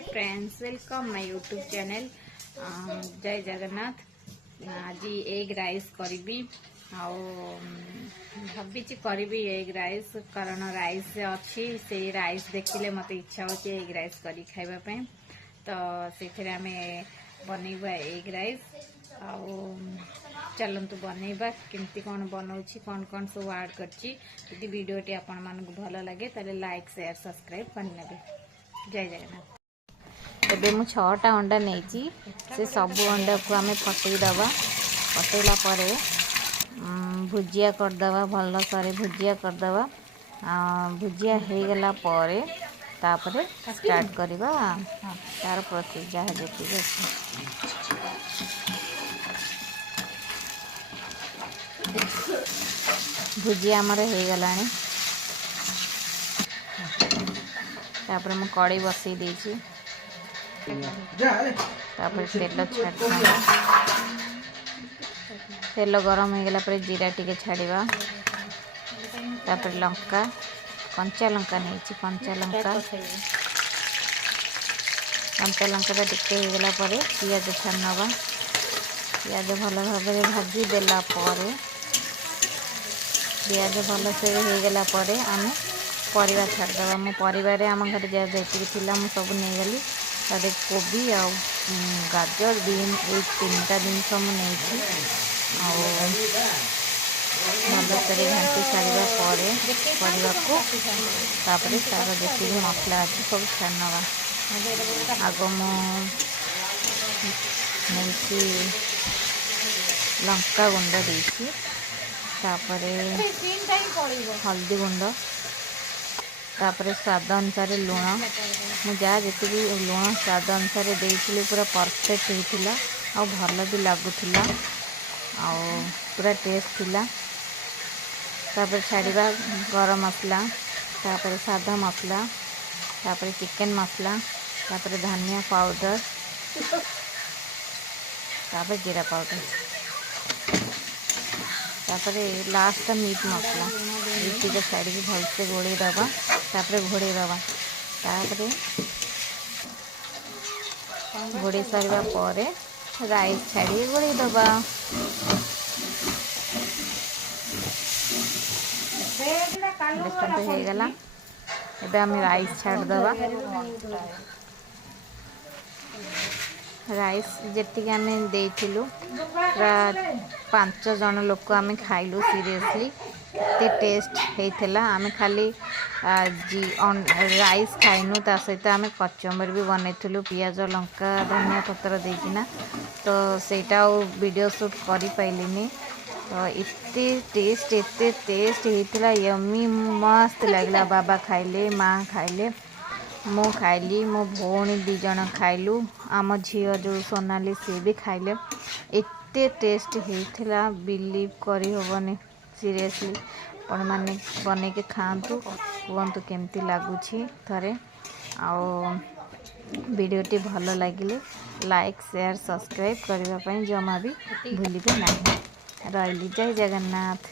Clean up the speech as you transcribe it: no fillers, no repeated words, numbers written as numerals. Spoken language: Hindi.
Hi friends, welcome my YouTube channel. जय जगन्नाथ। आज एग राइस करी भावी करी एग राइस कारण राइस अच्छी से राइस देखिले मत इच्छा होची एग राइस करी खाइबा तो से आम बनैबा एग राइस। चलतु बनैबा केमती कौन बनाऊँगी कौन कौन सब ऐड करती वीडियोटी आपण मानक भल लगे ताले लाइक शेयर सब्सक्राइब करने। जय जगन्नाथ। एबे मु 6टा अंडा नहीं से सब अंडा को आम फटईदबा। फटैला भुजिया करदबा भल सारे भुजिया करदबा। भुजिया हो गला तापरे स्टार्ट करवा तार प्रति जहाँ जी भुजिया आमर हो गला। तापर मु कड़े बसई देछि तापर तेल छाड़ तेल गरम हो गला पर जीरा टिके छाड़िबा। तापर लंका कंचा लंका नहीं कंचा लंका टिके हो गला पर पियाज छाड़नवा। पियाज भल भाव भाजी देला पियाज भल से हो गला आम परिवा छाड़दबा। मो परिवार आम घर जी थी सब नहीं गली तारे कोबी आ गाजर बीन ये 3टा जिनस मुझे भल से घाटी सारा परिवा को तापर तार जी मसला अच्छी सब छाड़नवा। आग मुझे लंका गुंड देती हल्दी गुंड तापर स्वाद अनुसार लुण मुझा जी लुण स्वाद अनुसार देती पूरा परफेक्ट होता आ भल भी लगुला पूरा टेस्ट थिला। तापर छाड़िबा गरम मसला तापर सादा मसला तापर चिकन मसला तापर धनिया पाउडर तापर जीरा पाउडर तापर लास्ट मीट मसला ये छाड़ी भलसे घोड़े दबा। तापर घोड़े दबा तापर घोड़े सारा पर राइस छाड़ी घोड़े दबा। हो गला एबे आम राइस छाड़ दबा। राइस जी आम देलु पूरा 5 जन लोक आम खाइलु। सीरियसली एते टेस्ट होता। आम खाली राइस खाइनु ता सहित आम कचम्बर भी बनईलु पियाज लंका धनिया पत्र देकिना तो सेटा वीडियो शूट कर पाइलिनी। तो एते टेस्ट होता यम्मी मस्त लगला। बाबा खाइले माँ खाइले मु खाइली मो भौणी 2 जन खाइलु आम झील जो सोनाली सी भी खाइले। एते टेस्ट होता बिलीव करी होबनी। सीरियसली आपण माने बने के खातु कहतु केमती लगुच थरे। वीडियोटी भल लगिले लाइक शेयर सब्सक्राइब करने जमा भी भूलिबे नहीं। रही जय जगन्नाथ।